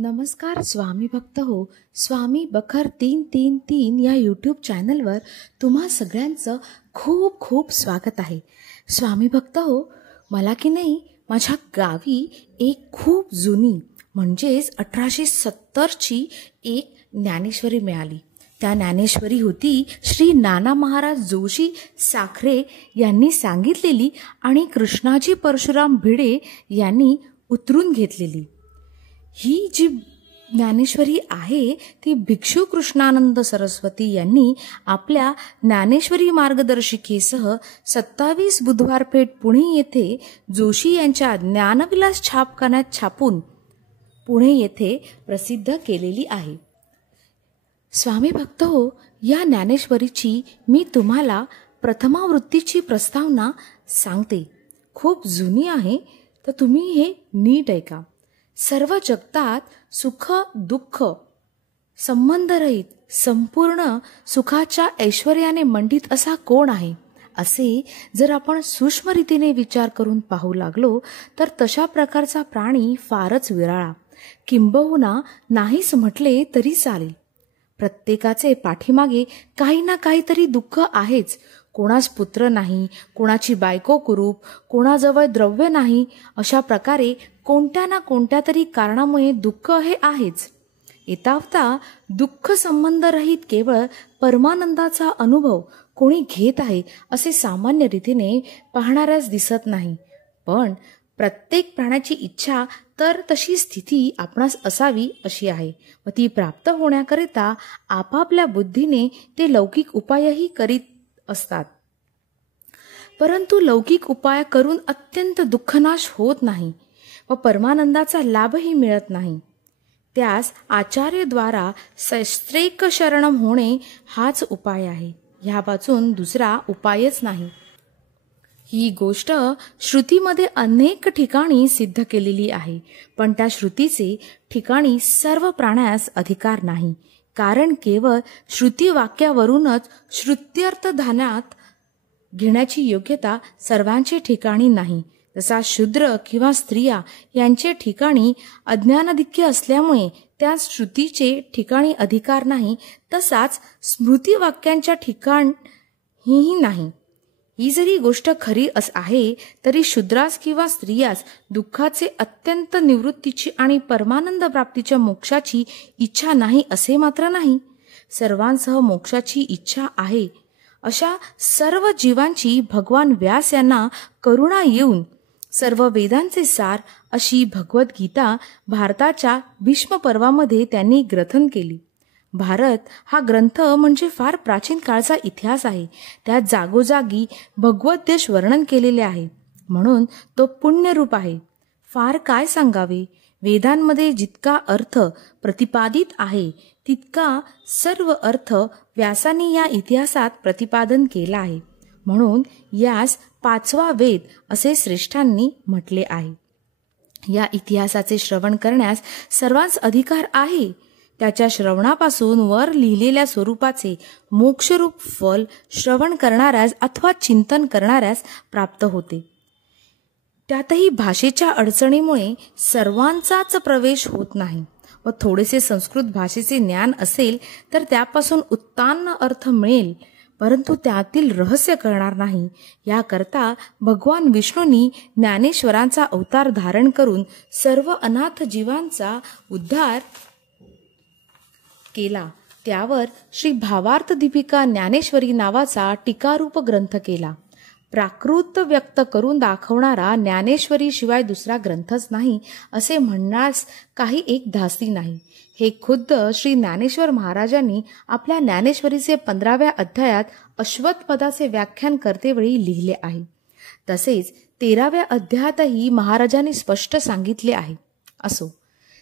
नमस्कार स्वामी भक्त हो. स्वामी बखर 333 या यूट्यूब चॅनलवर तुम्हा सगळ्यांचं खूप खूप स्वागत आहे. स्वामी भक्त हो, मला की नाही माझ्या गावी एक खूप जुनी म्हणजेच 1870ची एक ज्ञानेश्वरी मिळाली. त्या ज्ञानेश्वरी होती श्री नाना महाराज जोशी साखरे यांनी सांगितलेली आणि कृष्णाजी परशुराम भिडे यांनी उतरून घेतलेली. ही जी ज्ञानेश्वरी आहे ती भिक्षू कृष्णानंद सरस्वती यांनी आपल्या ज्ञानेश्वरी मार्गदर्शिकेसह 27 बुधवार पेठ पुणे येथे जोशी यांच्या ज्ञानविलास छापखान्यात छापून पुणे येथे प्रसिद्ध केलेली आहे. स्वामी भक्त हो, या ज्ञानेश्वरीची मी तुम्हाला प्रथमावृत्तीची प्रस्तावना सांगते. खूप जुनी आहे, तर तुम्ही हे नीट ऐका. सर्व जगतात सुख दुःख संबंधरहित संपूर्ण सुखाच्या ऐश्वर्याने मंडित असा कोण आहे, असे जर आपण सूक्ष्म रीतीने विचार करून पाहू लागलो तर तशा प्रकारचा प्राणी फारच विरळा, किंबहुना नाहीच म्हटले तरी चालेल. प्रत्येकाचे पाठीमागे काही ना काहीतरी दुःख आहेच. कोणास पुत्र नाही, कोणाची बायको कुरूप, कोणाजवळ द्रव्य नाही, अशा प्रकारे कोणत्या ना कोणत्या तरी कारणामुळे दुःख हे आहेच. येतावता दुःख संबंधरहित केवळ परमानंदाचा अनुभव कोणी घेत आहे असे सामान्य रीतीने पाहणाऱ्यास दिसत नाही. पण प्रत्येक प्राण्याची इच्छा तर तशी स्थिती आपणास असावी अशी आहे व ती प्राप्त होण्याकरिता आपापल्या बुद्धीने ते लौकिक उपायही करीत असतात. परंतु लौकिक उपाय करून अत्यंत दुःखनाश होत नाही व परमानंदाचा लाभही मिळत नाही. त्यास आचार्यद्वारा शस्त्रेक शरणम होणे हाच उपाय आहे. ह्या वाचून दुसरा उपायच नाही. ही गोष्ट श्रुतीमध्ये अनेक ठिकाणी सिद्ध केलेली आहे, पण त्या श्रुतीचे ठिकाणी सर्व प्राण्यास अधिकार नाही. कारण केवळ श्रुती वाक्यावरूनच श्रुत्यर्थ ध्यानात घेण्याची योग्यता सर्वांचे ठिकाणी नाही. तसा शूद्र किंवा स्त्रिया यांचे ठिकाणी अज्ञानाधिक्य असल्यामुळे त्या श्रुतीचे ठिकाणी अधिकार नाही, तसाच स्मृती वाक्यांच्या ठिकाणीही नाही. ही जरी गोष्ट खरी आहे तरी शूद्रास किंवा स्त्रियास दुःखाचे अत्यंत निवृत्तीची आणि परमानंद प्राप्तीच्या मोक्षाची इच्छा नाही असे मात्र नाही. सर्वांसह मोक्षाची इच्छा आहे. अशा सर्व जीवांची भगवान व्यास यांना करुणा येऊन सर्व वेदांचे सार अशी भगवद्गीता भारताच्या भीष्म पर्वामध्ये त्यांनी ग्रथन केली. भारत हा ग्रंथ म्हणजे फार प्राचीन काळचा इतिहास आहे. त्यात जागोजागी भगवद्देश वर्णन केलेले आहे, म्हणून तो पुण्यरूप आहे. फार काय सांगावे, वेदांमध्ये जितका अर्थ प्रतिपादित आहे तितका सर्व अर्थ व्यासांनी या इतिहासात प्रतिपादन केला आहे. म्हणून यास 5वा वेद असे श्रेष्ठांनी म्हटले आहे. या इतिहासाचे श्रवण करण्यास सर्वांस अधिकार आहे. त्याच्या श्रवणापासून वर लिहिलेल्या स्वरूपाचे मोक्षरूप फल श्रवण करणाऱ्यास अथवा चिंतन करणाऱ्यास प्राप्त होते. त्यातही भाषेच्या अडचणीमुळे सर्वांचाच प्रवेश होत नाही व थोडेसे संस्कृत भाषेचे ज्ञान असेल तर त्यापासून उत्तान्न अर्थ मिळेल, परंतु त्यातील रहस्य कळणार नाही. याकरता भगवान विष्णूंनी ज्ञानेश्वरांचा अवतार धारण करून सर्व अनाथ जीवांचा उद्धार केला. त्यावर श्री भावार्थ दीपिका ज्ञानेश्वरी नावाचा टीकारूप ग्रंथ केला. प्राकृत व्यक्त करून दाखवणारा ज्ञानेश्वरी शिवाय दुसरा ग्रंथच नाही असे म्हणण्यास काही एक धास्ती नाही. हे खुद्द श्री ज्ञानेश्वर महाराजांनी आपल्या ज्ञानेश्वरीचे 15व्या अध्यायात अश्वत्थपदाचे व्याख्यान करतेवेळी लिहिले आहे. तसेच 13व्या अध्यायातही महाराजांनी स्पष्ट सांगितले आहे. असो,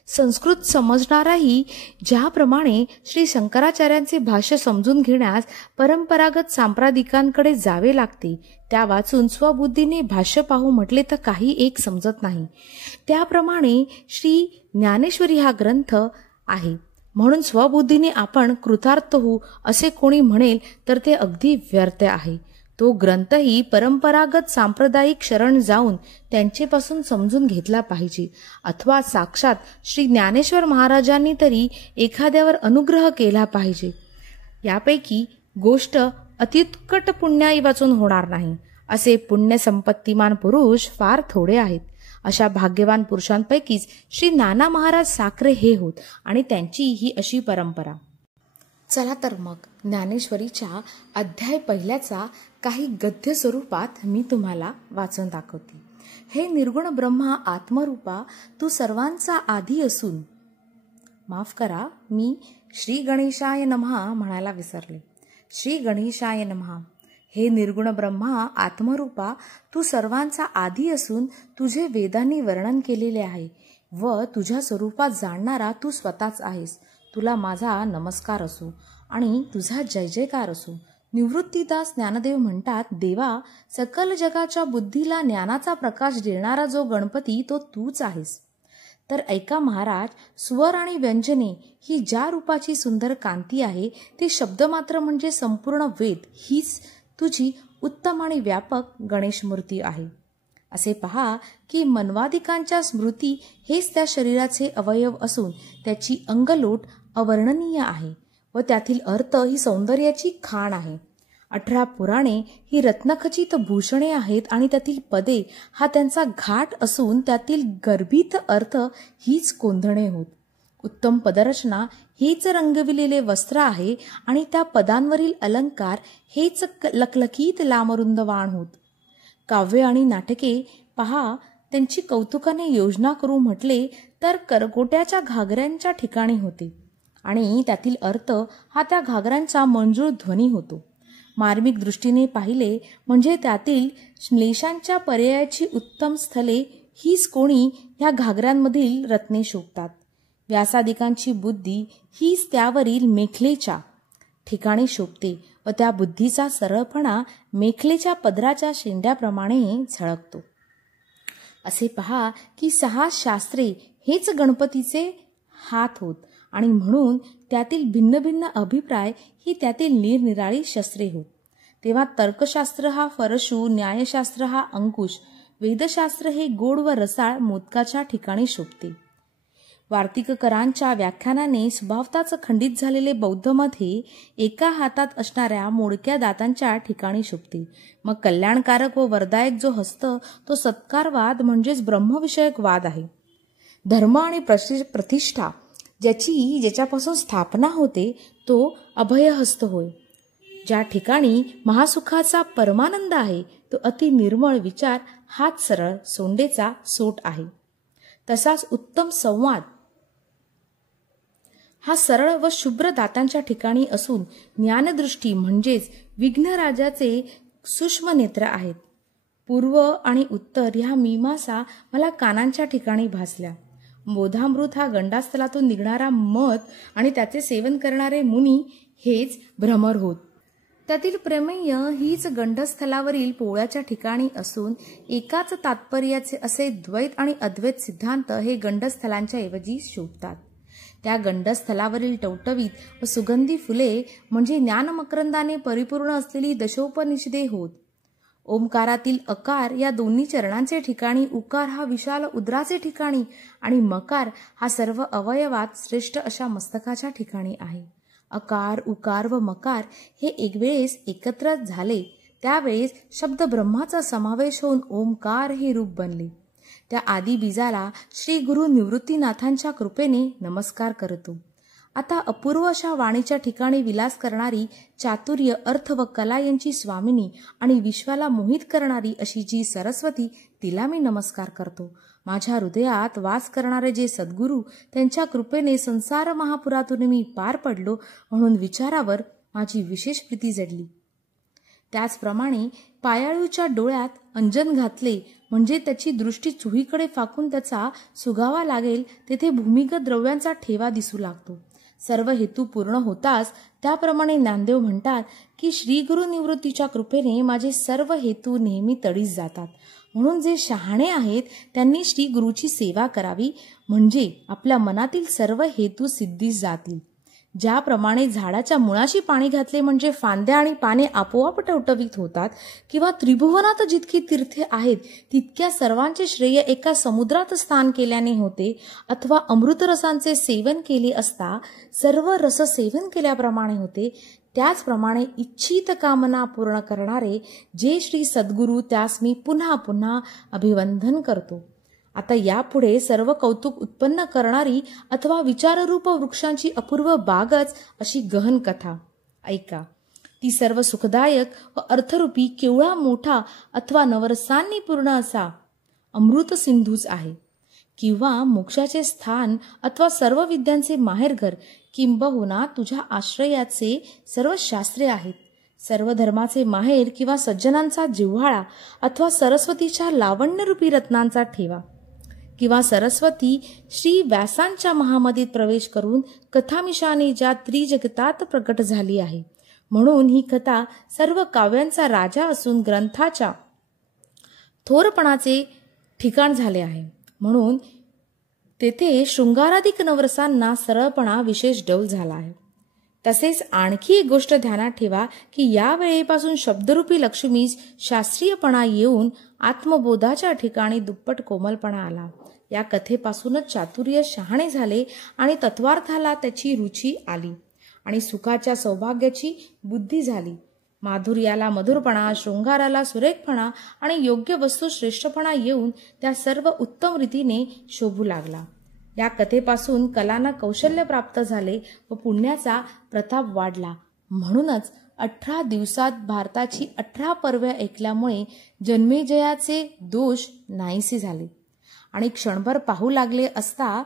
संस्कृत समजणाराही ज्याप्रमाणे श्री शंकराचार्यांचे भाष्य समजून घेण्यास परंपरागत सांप्रदायिकांकडे जावे लागते, त्या वाचून स्वबुद्धीने भाष्य पाहू म्हटले तर काही एक समजत नाही. त्याप्रमाणे श्री ज्ञानेश्वरी हा ग्रंथ आहे, म्हणून स्वबुद्धीने आपण कृतार्थ होऊ असे कोणी म्हणेल तर ते अगदी व्यर्थ आहे. तो ग्रंथही परंपरागत सांप्रदायिक शरण जाऊन त्यांचेपासून समजून घेतला पाहिजे, अथवा साक्षात श्री ज्ञानेश्वर महाराजांनी तरी एखाद्यावर अनुग्रह केला पाहिजे. यापैकी गोष्ट अत्युत्कट पुण्याई वाचून होणार नाही. असे पुण्यसंपत्तिमान पुरुष फार थोडे आहेत. अशा भाग्यवान पुरुषांपैकीच श्री नाना महाराज साखरे हे होत आणि त्यांची ही अशी परंपरा. चला तर मग ज्ञानेश्वरीच्या अध्याय पहिल्याचा काही गद्य स्वरूपात मी तुम्हाला वाचून दाखवते. हे निर्गुण ब्रह्मा आत्मरूपा, तू सर्वांचा आधी असून, माफ करा मी श्री गणेशाय नमः म्हणायला विसरले. श्री गणेशाय नमः. हे निर्गुण ब्रह्मा आत्मरूपा, तू सर्वांचा आधी असून तुझे वेदांनी वर्णन केलेले आहे व तुझ्या स्वरूपात जाणणारा तू स्वतःच आहेस. तुला माझा नमस्कार असो आणि तुझा जय जयकार असो. निवृत्तीदास ज्ञानदेव म्हणतात, देवा, सकल जगाच्या बुद्धीला ज्ञानाचा प्रकाश देणारा जो गणपती तो तूच आहेस. तर ऐका महाराज, स्वर आणि व्यंजने ही ज्या रूपाची सुंदर कांती आहे ते शब्द मात्र म्हणजे संपूर्ण वेद हीच तुझी उत्तम आणि व्यापक गणेश मूर्ती आहे. असे पहा की मन्वादिकांच्या स्मृती हेच त्या शरीराचे अवयव असून त्याची अंगलोट अवर्णनीय आहे व त्यातील अर्थ ही सौंदर्याची खाण आहे. 18 पुराणे ही रत्नखचित भूषणे आहेत आणि त्यातील पदे हा त्यांचा घाट असून त्यातील गर्भित अर्थ हीच कोंदणे होत. उत्तम पदरचना हेच रंगविलेले वस्त्र आहे आणि त्या पदांवरील अलंकार हेच लखलखीत लामरुंद वाण होत. काव्य आणि नाटके पहा, त्यांची कौतुकाने योजना करू म्हटले तर करकोट्याच्या घागऱ्यांच्या ठिकाणी होते आणि त्यातील अर्थ हा त्या घागरांचा मंजूळ ध्वनी होतो. मार्मिक दृष्टीने पाहिले म्हणजे त्यातील श्लेषांच्या पर्यायाची उत्तम स्थले हीच कोणी ह्या घागऱ्यांमधील रत्ने शोभतात. व्यासादिकांची बुद्धी हीच त्यावरील मेखलेच्या ठिकाणी शोभते व त्या बुद्धीचा सरळपणा मेखलेच्या पदराच्या शेंड्याप्रमाणे झळकतो. असे पहा की 6 शास्त्रे हेच गणपतीचे हात होत आणि म्हणून त्यातील भिन्न भिन्न अभिप्राय ही त्यातील निरनिराळी शस्त्रे होत. तेव्हा तर्कशास्त्र हा फरशू, न्यायशास्त्र हा अंकुश, वेदशास्त्र हे गोड व रसाळ मोदकाच्या ठिकाणी शोभते. वार्तिककरांच्या व्याख्यानाने स्वभावताच खंडित झालेले बौद्धमध्ये एका हातात असणाऱ्या मोडक्या दातांच्या ठिकाणी शोभते. मग कल्याणकारक व वरदायक जो हस्त तो सत्कारवाद म्हणजेच ब्रह्मविषयक वाद आहे. धर्म आणि प्रतिष्ठा ज्याच्यापासून स्थापना होते तो अभयहस्त होय. ज्या ठिकाणी महासुखाचा परमानंद आहे तो अति निर्मळ विचार हाच सरळ सोंडेचा सोट आहे. तसाच उत्तम संवाद हा सरळ व शुभ्र दातांच्या ठिकाणी असून ज्ञानदृष्टी म्हणजेच विघ्नराजाचे सूक्ष्म नेत्र आहेत. पूर्व आणि उत्तर ह्या मीमांसा मला कानांच्या ठिकाणी भासल्या. बोधामृत हा गंडास्थलातून निघणारा मध आणि त्याचे सेवन करणारे मुनी हेच भ्रमर होत. त्यातील प्रमेय हीच गंडस्थलावरील पोळ्याच्या ठिकाणी असून एकाच तात्पर्याचे असे द्वैत आणि अद्वैत सिद्धांत हे गंडस्थलांच्या ऐवजी शोभतात. त्या गंडस्थलावरील टवटवीत व सुगंधी फुले म्हणजे ज्ञानमकरंदाने परिपूर्ण असलेली दशोपनिषदे होत. ओंकारातील अकार या दोन्ही चरणांचे ठिकाणी, उकार हा विशाल उदराचे ठिकाणी आणि मकार हा सर्व अवयवात श्रेष्ठ अशा मस्तकाच्या ठिकाणी आहे. अकार, उकार व मकार हे एकवेळेस एकत्र झाले त्यावेळेस शब्द ब्रह्माचा समावेश होऊन ओंकार हे रूप बनले. त्या आदी बीजाला श्री गुरु निवृत्तीनाथांच्या कृपेने नमस्कार करतो. आता अपूर्व अशा वाणीच्या ठिकाणी विलास करणारी, चातुर्य, अर्थ व कला यांची स्वामिनी आणि विश्वाला मोहित करणारी अशी जी सरस्वती तिला मी नमस्कार करतो. माझ्या हृदयात वास करणारे जे सद्गुरू त्यांच्या कृपेने संसार महापुरातून मी पार पडलो म्हणून विचारावर माझी विशेष प्रीती जडली. त्याचप्रमाणे पायाळूच्या डोळ्यात अंजन घातले म्हणजे त्याची दृष्टी चोहीकडे फाकून त्याचा सुगावा लागेल तेथे भूमिगत द्रव्यांचा ठेवा दिसू लागतो. सर्व हेतू पूर्ण होताच त्याप्रमाणे ज्ञानदेव म्हणतात की श्री गुरु निवृत्तीच्या कृपेने माझे सर्व हेतू नेहमी तडीस जातात. म्हणून जे शहाणे आहेत त्यांनी श्री गुरुची सेवा करावी म्हणजे आपल्या मनातील सर्व हेतू सिद्धीस जातील. ज्याप्रमाणे झाडाच्या मुळाशी पाणी घातले म्हणजे फांद्या आणि पाने आपोआप टवटवीत होतात, किंवा त्रिभुवनात जितकी तीर्थे आहेत तितक्या सर्वांचे श्रेय एका समुद्रात स्नान केल्याने होते, अथवा अमृतरसांचे सेवन केले असता सर्व रस सेवन केल्याप्रमाणे होते, त्याचप्रमाणे इच्छित कामना पूर्ण करणारे जे श्री सद्गुरू त्यास मी पुन्हा पुन्हा अभिवंदन करतो. आता यापुढे सर्व कौतुक उत्पन्न करणारी अथवा विचाररूप वृक्षांची अपूर्व बागच अशी गहन कथा ऐका. ती सर्व सुखदायक व अर्थरूपी केवळा मोठा अथवा नवरसांनी पूर्ण असा अमृत सिंधूच आहे, किंवा मोक्षाचे स्थान अथवा सर्व विद्यांचे माहेरघर, किंबहुना तुझ्या आश्रयाचे सर्व शास्त्रे आहेत, सर्व धर्माचे माहेर, किंवा सज्जनांचा जिव्हाळा, अथवा सरस्वतीच्या लावण्यरूपी रत्नांचा ठेवा, किंवा सरस्वती श्री व्यासांच्या महामदीत प्रवेश करून कथामिशाने ज्या त्रिजगतात प्रकट झाली आहे. म्हणून ही कथा सर्व काव्यांचा राजा असून ग्रंथाच्या थोरपणाचे ठिकाण झाले आहे. म्हणून तेथे शृंगाराधिक नवरसांना सरळपणा विशेष डौल झाला आहे. तसेच आणखी एक गोष्ट ध्यानात ठेवा की या वेळेपासून शब्दरूपी लक्ष्मी शास्त्रीयपणा येऊन आत्मबोधाच्या ठिकाणी दुप्पट कोमलपणा आला. या कथेपासूनच चातुर्य शहाणे झाले आणि तत्वार्थाला त्याची रुची आली आणि सुखाच्या सौभाग्याची बुद्धी झाली. माधुर्याला मधुरपणा, शृंगाराला सुरेखपणा आणि योग्य वस्तू श्रेष्ठपणा येऊन त्या सर्व उत्तम रीतीने शोभू लागला. या कथेपासून कलांना कौशल्य प्राप्त झाले व पुण्याचा प्रताप वाढला. म्हणूनच 18 दिवसात भारताची 18 पर्वे ऐकल्यामुळे जन्मेजयाचे दोष नाहीसे झाले आणि क्षणभर पाहू लागले असता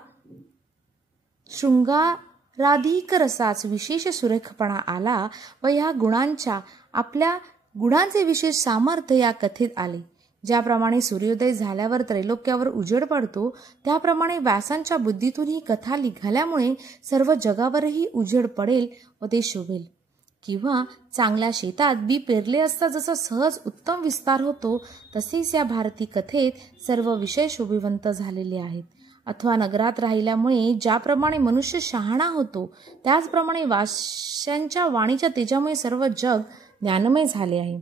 शृंगाराधिक रसाच विशेष सुरेखपणा आला व या गुणांच्या आपल्या गुणांचे विशेष सामर्थ्य या कथेत आले. ज्याप्रमाणे सूर्योदय झाल्यावर त्रैलोक्यावर उजेड पडतो, त्याप्रमाणे व्यासांच्या बुद्धीतून ही कथा निघाल्यामुळे सर्व जगावरही उजेड पडेल व ते शोभेल. किंवा चांगल्या शेतात बी पेरले असता जसा सहज उत्तम विस्तार होतो, तसेच या भारती कथेत सर्व विषय शोभिवंत झालेले आहेत. अथवा नगरात राहिल्यामुळे ज्याप्रमाणे मनुष्य शहाणा होतो, त्याचप्रमाणे व्यासांच्या वाणीच्या तेजामुळे सर्व जग ज्ञानमय झाले आहे.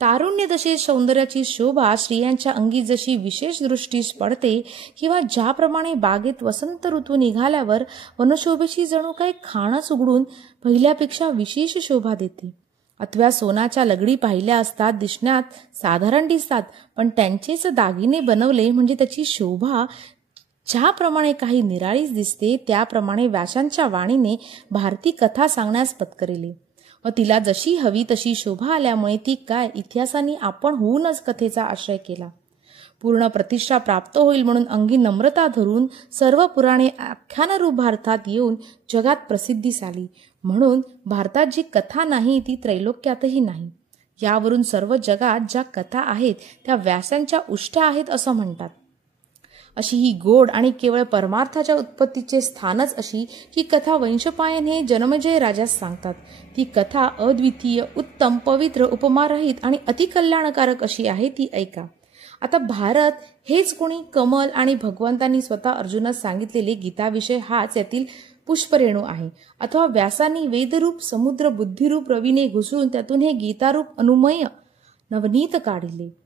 तारुण्य तशी सौंदर्याची शोभा स्त्रियांच्या अंगी जशी विशेष दृष्टीस पडते, किंवा ज्याप्रमाणे बागेत वसंत ऋतू निघाल्यावर वनशोभेची जणू काही खाणच उघडून पहिल्यापेक्षा विशेष शोभा देते. अथवा सोनाच्या लगडी पाहिल्या असतात दिसण्यात साधारण दिसतात, पण त्यांचेच दागिने बनवले म्हणजे त्याची शोभा ज्याप्रमाणे काही निराळीच दिसते, त्याप्रमाणे व्यासांच्या वाणीने भारती कथा सांगण्यास पत्करिले व तिला जशी हवी तशी शोभा आल्यामुळे ती काय इतिहासाने आपण होऊनच कथेचा आश्रय केला. पूर्ण प्रतिष्ठा प्राप्त होईल म्हणून अंगी नम्रता धरून सर्व पुराणे आख्यानरूप भारतात येऊन जगात प्रसिद्धीस आली. म्हणून भारतात जी कथा नाही ती त्रैलोक्यातही नाही. यावरून सर्व जगात ज्या कथा आहेत त्या व्यासांच्या उष्ट्या आहेत असं म्हणतात. अशी ही गोड आणि केवळ परमार्थाच्या उत्पत्तीचे स्थानच अशी ही कथा वंशपायन हे जन्मजय राजास सांगतात. ती कथा अद्वितीय, उत्तम, पवित्र, उपमारहित आणि अतिकल्याणकारक अशी आहे. ती ऐका. आता भारत हेच कोणी कमल आणि भगवंतांनी स्वतः अर्जुनास सांगितलेले गीताविषय हाच यातील पुष्परेणू आहे. अथवा व्यासांनी वेदरूप समुद्र बुद्धिरूप रवीने घुसून त्यातून हे गीतारूप अनुमय नवनीत काढले.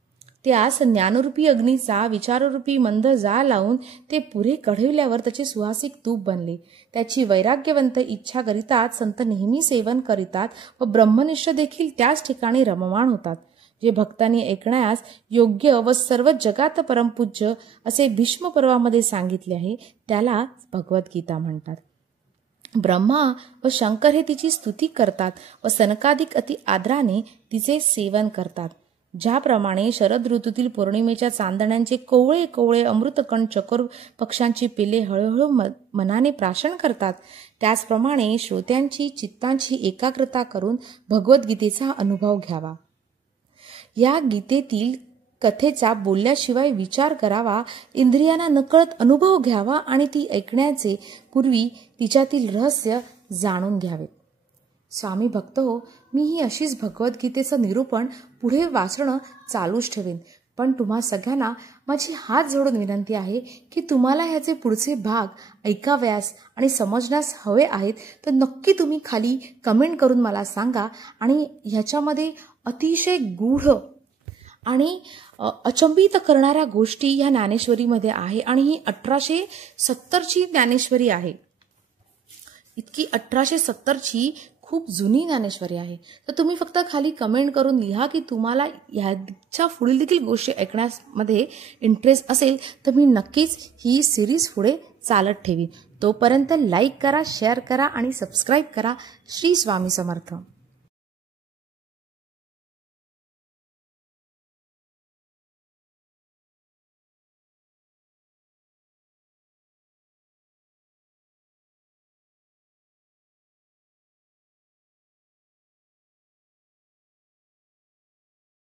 त्यास ज्ञानरूपी अग्नीचा विचाररूपी मंद जाळ लावून ते पुरे कढविल्यावर त्याचे सुहासिक तूप बनले. त्याची वैराग्यवंत इच्छा करितात संत नेहमी सेवन करितात व ब्रह्मनिष्ठ देखील त्याच ठिकाणी रममाण होतात. जे भक्तांनी ऐकण्यास योग्य व सर्व जगात परमपूज्य असे भीष्म पर्वामध्ये सांगितले आहे, त्याला भगवद्गीता म्हणतात. ब्रह्मा व शंकर हे तिची स्तुती करतात व सनकादिक अति आदराने तिचे सेवन करतात. ज्याप्रमाणे शरद ऋतूतील पौर्णिमेच्या चांदण्यांचे कोवळे कोवळे अमृतकण चकोर पक्ष्यांची पिले हळूहळू मनाने प्राशन करतात, त्याचप्रमाणे श्रोत्यांची चित्तांची एकाग्रता करून भगवद्गीतेचा अनुभव घ्यावा. या गीतेतील कथेचा बोलल्याशिवाय विचार करावा, इंद्रियांना नकळत अनुभव घ्यावा आणि ती ऐकण्याचे पूर्वी तिच्यातील रहस्य जाणून घ्यावे. स्वामी भक्त हो, मी ही अशीच भगवद्गीतेचं निरूपण पुढे वाचणं चालूच ठेवेन. पण तुम्हा सगळ्यांना माझी हात जोडून विनंती आहे की तुम्हाला ह्याचे पुढचे भाग ऐकाव्यास आणि समजण्यास हवे आहेत तर नक्की तुम्ही खाली कमेंट करून मला सांगा. आणि ह्याच्यामध्ये अतिशय गूढ आणि अचंबित करणाऱ्या गोष्टी ह्या ज्ञानेश्वरीमध्ये आहे आणि ही 1870ची ज्ञानेश्वरी आहे. इतकी 1870ची खूप जुनी ज्ञानेश्वरी आहे. तर तुम्ही फक्त खाली कमेंट करून लिहा की तुम्हाला ह्याच्या पुढील देखील गोष्टी ऐकण्यामध्ये इंटरेस्ट असेल तर मी नक्कीच ही सिरीज पुढे चालत ठेवीन. तोपर्यंत लाईक करा, शेअर करा आणि सबस्क्राईब करा. श्री स्वामी समर्थ.